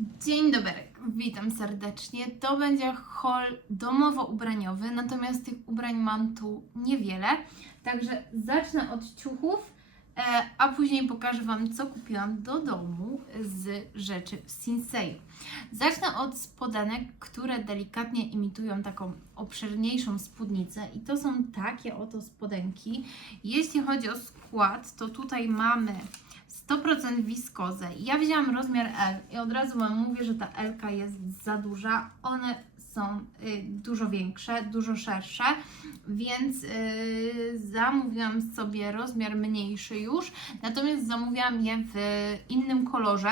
Dzień dobry, witam serdecznie. To będzie haul domowo-ubraniowy, natomiast tych ubrań mam tu niewiele. Także zacznę od ciuchów, e, a później pokażę Wam, co kupiłam do domu z rzeczy w Sinseju. Zacznę od spodenek, które delikatnie imitują taką obszerniejszą spódnicę i to są takie oto spodenki. Jeśli chodzi o skład, to tutaj mamy 100% wiskozę. Ja wzięłam rozmiar L i od razu Wam mówię, że ta L jest za duża. One są y, dużo większe, dużo szersze, więc y, zamówiłam sobie rozmiar mniejszy już, natomiast zamówiłam je w innym kolorze.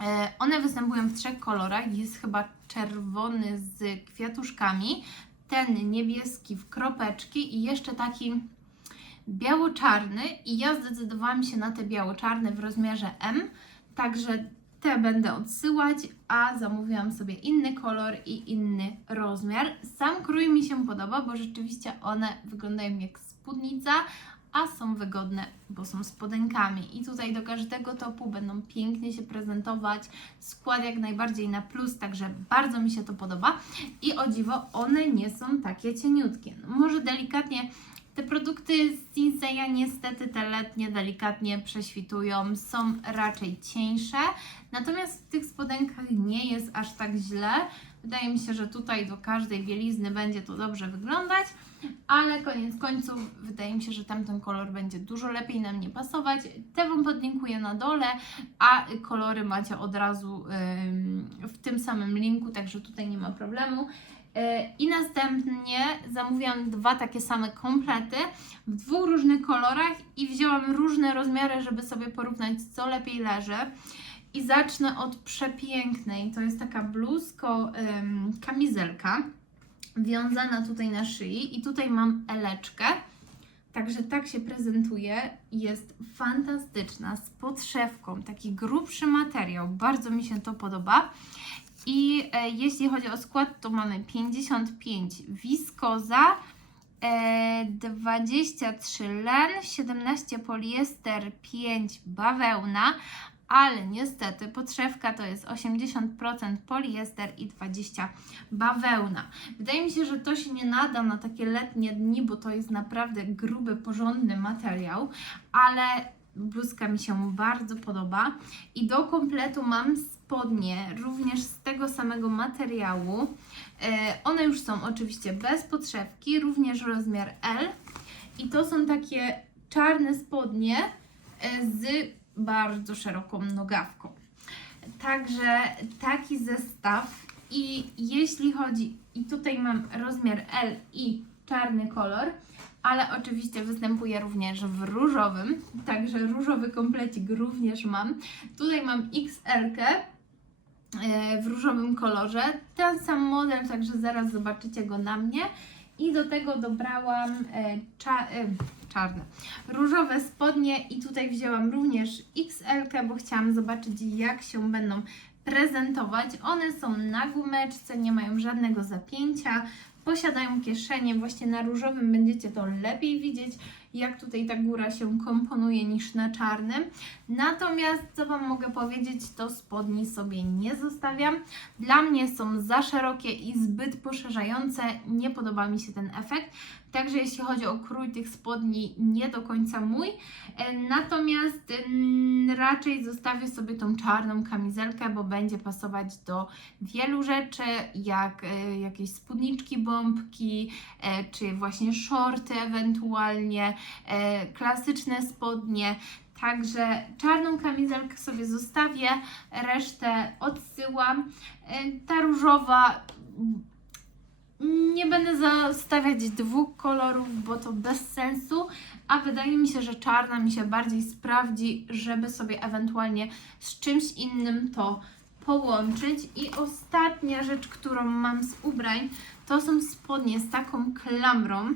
E, One występują w trzech kolorach. Jest chyba czerwony z kwiatuszkami, ten niebieski w kropeczki i jeszcze taki biało-czarny. I ja zdecydowałam się na te biało-czarne w rozmiarze M, także te będę odsyłać, a zamówiłam sobie inny kolor i inny rozmiar. Sam krój mi się podoba, bo rzeczywiście one wyglądają jak spódnica, a są wygodne, bo są spodenkami. I tutaj do każdego topu będą pięknie się prezentować. Skład jak najbardziej na plus, także bardzo mi się to podoba. I o dziwo, one nie są takie cieniutkie. No, może delikatnie te produkty z Sinseya niestety te letnie delikatnie prześwitują, są raczej cieńsze, natomiast w tych spodenkach nie jest aż tak źle. Wydaje mi się, że tutaj do każdej bielizny będzie to dobrze wyglądać, ale koniec końców wydaje mi się, że tamten kolor będzie dużo lepiej na mnie pasować. Te Wam podlinkuję na dole, a kolory macie od razu w tym samym linku, także tutaj nie ma problemu. E, I następnie zamówiłam dwa takie same komplety w dwóch różnych kolorach i wzięłam różne rozmiary, żeby sobie porównać, co lepiej leży. I zacznę od przepięknej. To jest taka bluzko, kamizelka wiązana tutaj na szyi i tutaj mam eleczkę. Także tak się prezentuje. Jest fantastyczna, z podszewką, taki grubszy materiał. Bardzo mi się to podoba. I e, jeśli chodzi o skład, to mamy 55 wiskoza, e, 23 len, 17 poliester, 5 bawełna, ale niestety podszewka to jest 80% poliester i 20 bawełna. Wydaje mi się, że to się nie nada na takie letnie dni, bo to jest naprawdę gruby, porządny materiał, ale bluzka mi się bardzo podoba i do kompletu mam spodnie również z tego samego materiału. E, one już są oczywiście bez podszewki, również rozmiar L i to są takie czarne spodnie e, z bardzo szeroką nogawką. Także taki zestaw i jeśli chodzi, i tutaj mam rozmiar L i czarny kolor, ale oczywiście występuje również w różowym, także różowy komplecik również mam. Tutaj mam XL w różowym kolorze, ten sam model, także zaraz zobaczycie go na mnie. I do tego dobrałam e, cza, e, czarne, różowe spodnie i tutaj wzięłam również XL, bo chciałam zobaczyć jak się będą prezentować. One są na gumeczce, nie mają żadnego zapięcia, posiadają kieszenie, właśnie na różowym będziecie to lepiej widzieć, jak tutaj ta góra się komponuje niż na czarnym. Natomiast co Wam mogę powiedzieć, to spodni sobie nie zostawiam. Dla mnie są za szerokie i zbyt poszerzające, nie podoba mi się ten efekt. Także jeśli chodzi o krój tych spodni, nie do końca mój. E, Natomiast raczej zostawię sobie tą czarną kamizelkę, bo będzie pasować do wielu rzeczy, jak e, jakieś spódniczki, bombki, e, czy właśnie shorty ewentualnie, klasyczne spodnie. Także czarną kamizelkę sobie zostawię, resztę odsyłam. Ta różowa nie będę zostawiać dwóch kolorów, bo to bez sensu, a wydaje mi się, że czarna mi się bardziej sprawdzi, żeby sobie ewentualnie z czymś innym to połączyć. I ostatnia rzecz, którą mam z ubrań, to są spodnie z taką klamrą.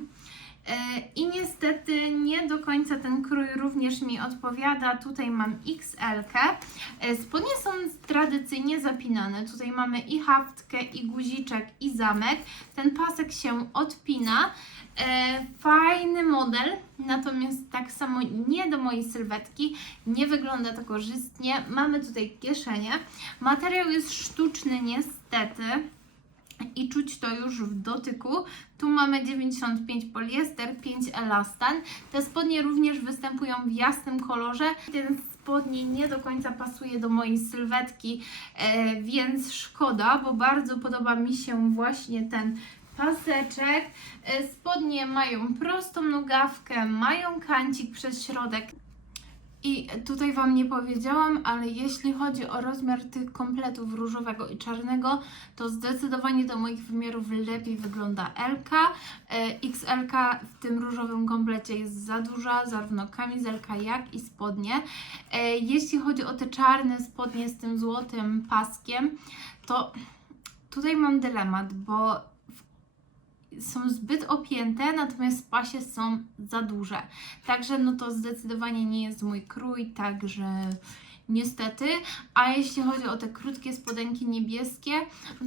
E, I niestety nie do końca ten krój również mi odpowiada. Tutaj mam XL. -kę. E, Spodnie są tradycyjnie zapinane. Tutaj mamy i haftkę, i guziczek, i zamek. Ten pasek się odpina. E, fajny model, natomiast tak samo nie do mojej sylwetki. Nie wygląda to korzystnie. Mamy tutaj kieszenie. Materiał jest sztuczny niestety. I czuć to już w dotyku. Tu mamy 95 poliester, 5 elastan. Te spodnie również występują w jasnym kolorze. Ten spodnie nie do końca pasuje do mojej sylwetki, e, więc szkoda, bo bardzo podoba mi się właśnie ten paseczek. E, spodnie mają prostą nogawkę, mają kancik przez środek. I tutaj Wam nie powiedziałam, ale jeśli chodzi o rozmiar tych kompletów różowego i czarnego, to zdecydowanie do moich wymiarów lepiej wygląda LK. E, XL w tym różowym komplecie jest za duża, zarówno kamizelka jak i spodnie. E, Jeśli chodzi o te czarne spodnie z tym złotym paskiem, to tutaj mam dylemat, bo są zbyt opięte, natomiast pasie są za duże. Także no to zdecydowanie nie jest mój krój, także niestety. A jeśli chodzi o te krótkie spodenki niebieskie,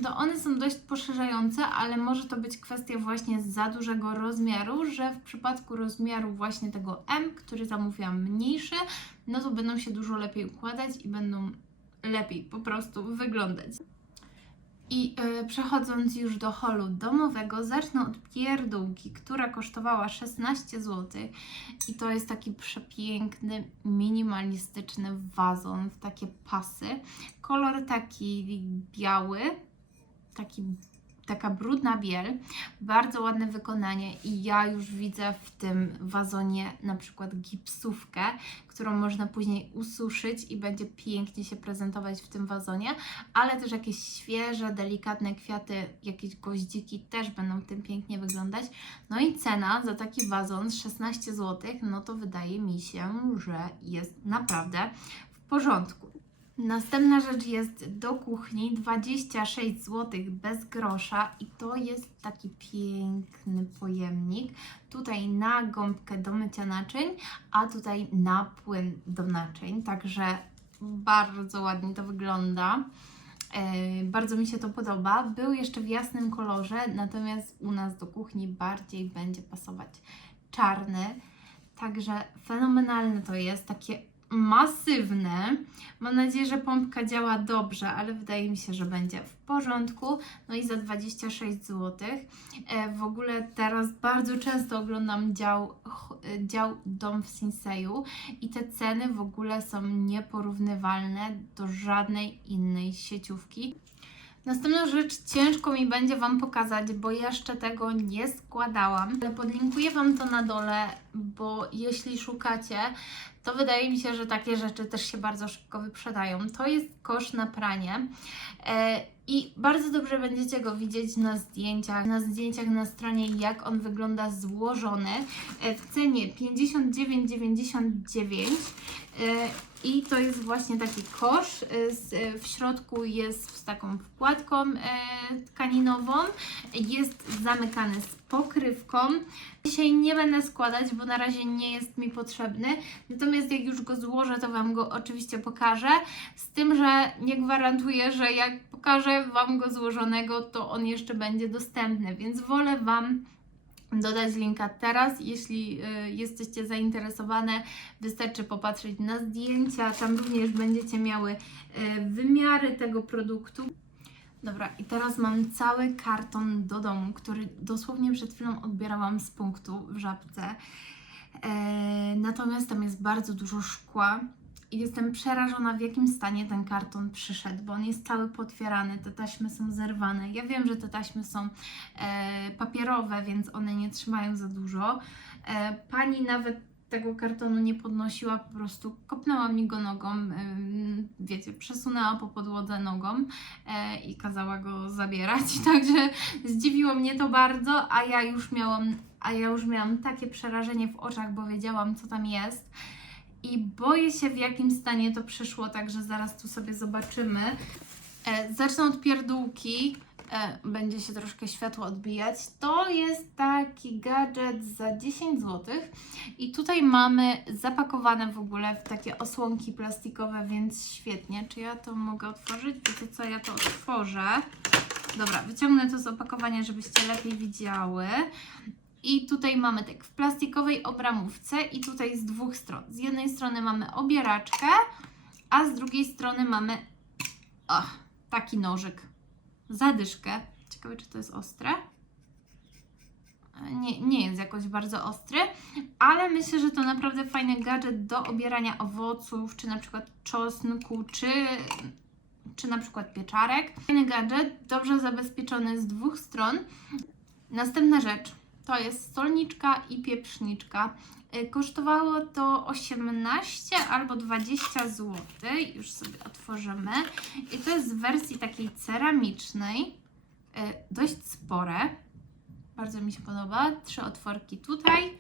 to one są dość poszerzające, ale może to być kwestia właśnie za dużego rozmiaru, że w przypadku rozmiaru właśnie tego M, który zamówiłam mniejszy, no to będą się dużo lepiej układać i będą lepiej po prostu wyglądać. I e, przechodząc już do holu domowego, zacznę od pierdółki, która kosztowała 16 zł. I to jest taki przepiękny, minimalistyczny wazon w takie pasy. Kolor taki biały, taki, taka brudna biel, bardzo ładne wykonanie i ja już widzę w tym wazonie na przykład gipsówkę, którą można później ususzyć i będzie pięknie się prezentować w tym wazonie, ale też jakieś świeże, delikatne kwiaty, jakieś goździki też będą w tym pięknie wyglądać. No i cena za taki wazon z 16 zł, no to wydaje mi się, że jest naprawdę w porządku. Następna rzecz jest do kuchni 26 zł bez grosza i to jest taki piękny pojemnik. Tutaj na gąbkę do mycia naczyń, a tutaj na płyn do naczyń, także bardzo ładnie to wygląda. E, bardzo mi się to podoba. Był jeszcze w jasnym kolorze, natomiast u nas do kuchni bardziej będzie pasować czarny. Także fenomenalne to jest, takie masywne. Mam nadzieję, że pompka działa dobrze, ale wydaje mi się, że będzie w porządku. No i za 26 zł. E, w ogóle teraz bardzo często oglądam dział, e, dział Dom w Sinseju i te ceny w ogóle są nieporównywalne do żadnej innej sieciówki. Następna rzecz ciężko mi będzie Wam pokazać, bo jeszcze tego nie składałam, ale podlinkuję Wam to na dole, bo jeśli szukacie, to wydaje mi się, że takie rzeczy też się bardzo szybko wyprzedają. To jest kosz na pranie e, i bardzo dobrze będziecie go widzieć na zdjęciach, na zdjęciach na stronie, jak on wygląda złożony e, w cenie 59,99 e, i to jest właśnie taki kosz. e, w środku jest z taką wkładką tkaninową. Jest zamykany z pokrywką. Dzisiaj nie będę składać, bo na razie nie jest mi potrzebny. Natomiast jak już go złożę, to Wam go oczywiście pokażę. Z tym, że nie gwarantuję, że jak pokażę Wam go złożonego, to on jeszcze będzie dostępny, więc wolę Wam dodać linka teraz. Jeśli y, jesteście zainteresowane, wystarczy popatrzeć na zdjęcia. Tam również będziecie miały y, wymiary tego produktu. Dobra, i teraz mam cały karton do domu, który dosłownie przed chwilą odbierałam z punktu w żabce. E, natomiast tam jest bardzo dużo szkła i jestem przerażona, w jakim stanie ten karton przyszedł, bo on jest cały potwierany, te taśmy są zerwane. Ja wiem, że te taśmy są e, papierowe, więc one nie trzymają za dużo. E, pani nawet tego kartonu nie podnosiła, po prostu kopnęła mi go nogą, wiecie, przesunęła po podłodze nogą e, i kazała go zabierać. Także zdziwiło mnie to bardzo, a ja już miałam, a ja już miałam takie przerażenie w oczach, bo wiedziałam, co tam jest. I boję się, w jakim stanie to przyszło, także zaraz tu sobie zobaczymy. E, zacznę od pierdółki. e, będzie się troszkę światło odbijać. To jest taki gadżet za 10 zł i tutaj mamy zapakowane w ogóle w takie osłonki plastikowe, więc świetnie. Czy ja to mogę otworzyć? Wiecie co, ja to otworzę. Dobra, wyciągnę to z opakowania, żebyście lepiej widziały. I tutaj mamy tak w plastikowej obramówce i tutaj z dwóch stron. Z jednej strony mamy obieraczkę, a z drugiej strony mamy o, taki nożyk. Zadyszkę. Ciekawe, czy to jest ostre. Nie, nie jest jakoś bardzo ostry, ale myślę, że to naprawdę fajny gadżet do obierania owoców, czy na przykład czosnku, czy, czy na przykład pieczarek. Fajny gadżet, dobrze zabezpieczony z dwóch stron. Następna rzecz to jest solniczka i pieprzniczka. Y, Kosztowało to 18 albo 20 zł. Już sobie otworzymy. I to jest w wersji takiej ceramicznej. y, Dość spore. Bardzo mi się podoba. Trzy otworki tutaj.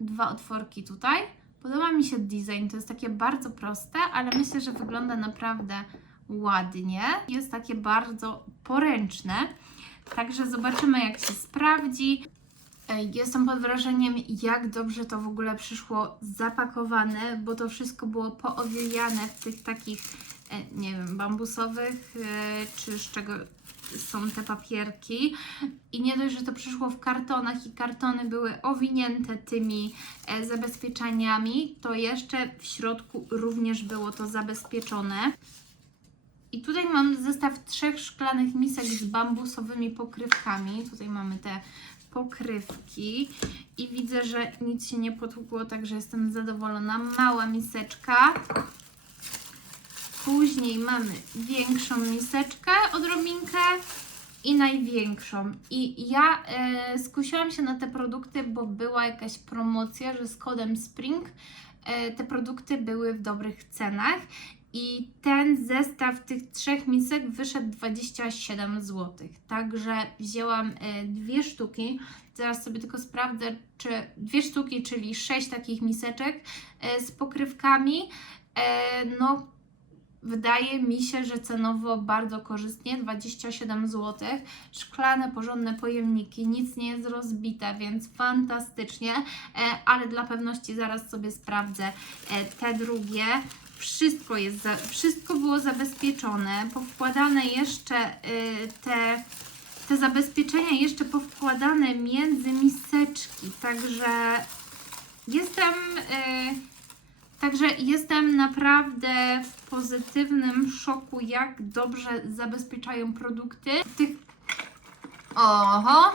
Dwa otworki tutaj. Podoba mi się design. To jest takie bardzo proste, ale myślę, że wygląda naprawdę ładnie. Jest takie bardzo poręczne. Także zobaczymy, jak się sprawdzi. Jestem pod wrażeniem, jak dobrze to w ogóle przyszło zapakowane, bo to wszystko było poowijane w tych takich, e, nie wiem, bambusowych, e, czy z czego są te papierki. I nie dość, że to przyszło w kartonach i kartony były owinięte tymi e, zabezpieczeniami, to jeszcze w środku również było to zabezpieczone. Mam zestaw trzech szklanych misek z bambusowymi pokrywkami. Tutaj mamy te pokrywki i widzę, że nic się nie potłukło, także jestem zadowolona. Mała miseczka. Później mamy większą miseczkę, odrobinkę i największą. I ja e, skusiłam się na te produkty, bo była jakaś promocja, że z kodem SPRING e, te produkty były w dobrych cenach. I ten zestaw tych trzech misek wyszedł 27 zł. Także wzięłam e, dwie sztuki. Zaraz sobie tylko sprawdzę, czy dwie sztuki, czyli sześć takich miseczek e, z pokrywkami. E, no, wydaje mi się, że cenowo bardzo korzystnie 27 zł. Szklane, porządne pojemniki, nic nie jest rozbite, więc fantastycznie. Ale dla pewności zaraz sobie sprawdzę te drugie. Wszystko jest, za, wszystko było zabezpieczone, powkładane jeszcze y, te, te zabezpieczenia jeszcze powkładane między miseczki, także jestem, y, także jestem naprawdę w pozytywnym szoku, jak dobrze zabezpieczają produkty. Tych, oho,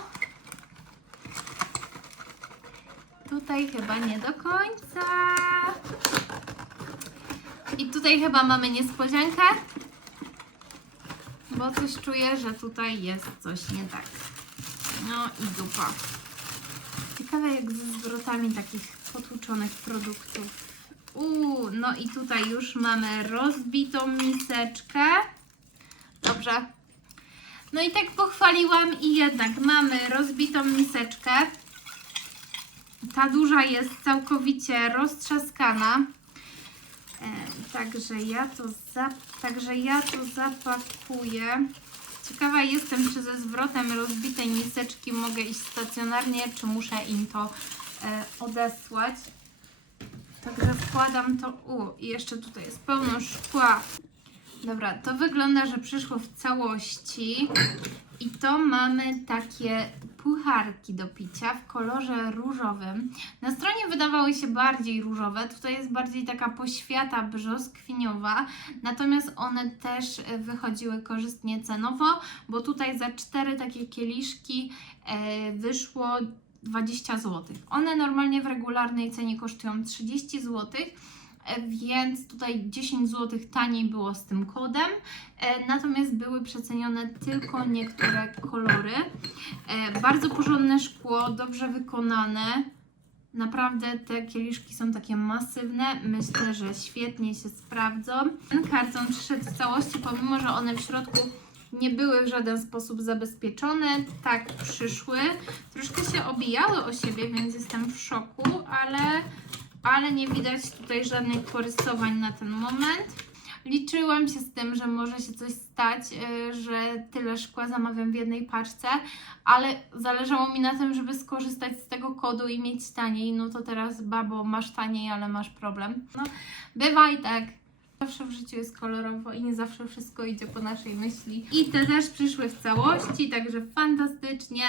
tutaj chyba nie do końca. I tutaj chyba mamy niespodziankę, bo coś czuję, że tutaj jest coś nie tak. No i dupa. Ciekawe jak ze zwrotami takich potłuczonych produktów. Uuu, no i tutaj już mamy rozbitą miseczkę. Dobrze. No i tak pochwaliłam i jednak mamy rozbitą miseczkę. Ta duża jest całkowicie roztrzaskana. Także ja to także ja to zapakuję. Ciekawa jestem, czy ze zwrotem rozbitej miseczki mogę iść stacjonarnie, czy muszę im to e, odesłać. Także wkładam to. U, i jeszcze tutaj jest pełno szkła. Dobra, to wygląda, że przyszło w całości. I to mamy takie pucharki do picia w kolorze różowym. Na stronie wydawały się bardziej różowe, tutaj jest bardziej taka poświata brzoskwiniowa, natomiast one też e, wychodziły korzystnie cenowo, bo tutaj za cztery takie kieliszki e, wyszło 20 zł. One normalnie w regularnej cenie kosztują 30 zł. E, Więc tutaj 10 zł taniej było z tym kodem, e, natomiast były przecenione tylko niektóre kolory. E, Bardzo porządne szkło, dobrze wykonane. Naprawdę te kieliszki są takie masywne. Myślę, że świetnie się sprawdzą. Ten karton przyszedł w całości, pomimo że one w środku nie były w żaden sposób zabezpieczone. Tak przyszły. Troszkę się obijały o siebie, więc jestem w szoku, ale, ale nie widać tutaj żadnych porysowań na ten moment. liczyłam się z tym, że może się coś stać, y, że tyle szkła zamawiam w jednej paczce, ale zależało mi na tym, żeby skorzystać z tego kodu i mieć taniej. No to teraz, babo, masz taniej, ale masz problem. No, bywa i tak. Zawsze w życiu jest kolorowo i nie zawsze wszystko idzie po naszej myśli. I te też przyszły w całości, także fantastycznie.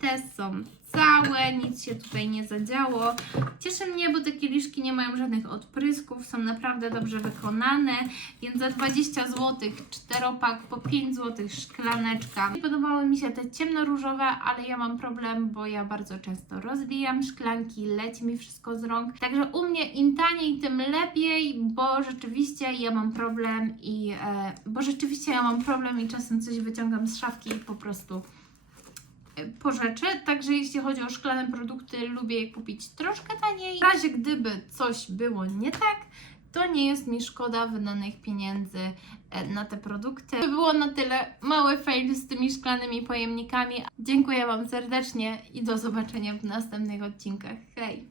Te są całe, nic się tutaj nie zadziało. Cieszy mnie, bo te kieliszki nie mają żadnych odprysków, są naprawdę dobrze wykonane, więc za 20 zł czteropak, po 5 zł szklaneczka. Podobały mi się te ciemnoróżowe, ale ja mam problem, bo ja bardzo często rozbijam szklanki, leci mi wszystko z rąk. Także u mnie im taniej, tym lepiej, bo rzeczywiście ja mam problem i e, bo rzeczywiście ja mam problem i czasem coś wyciągam z szafki i po prostu po rzeczy, także jeśli chodzi o szklane produkty, lubię je kupić troszkę taniej. W razie gdyby coś było nie tak, to nie jest mi szkoda wydanych pieniędzy e, na te produkty. To było na tyle mały fail z tymi szklanymi pojemnikami. Dziękuję Wam serdecznie i do zobaczenia w następnych odcinkach. Hej!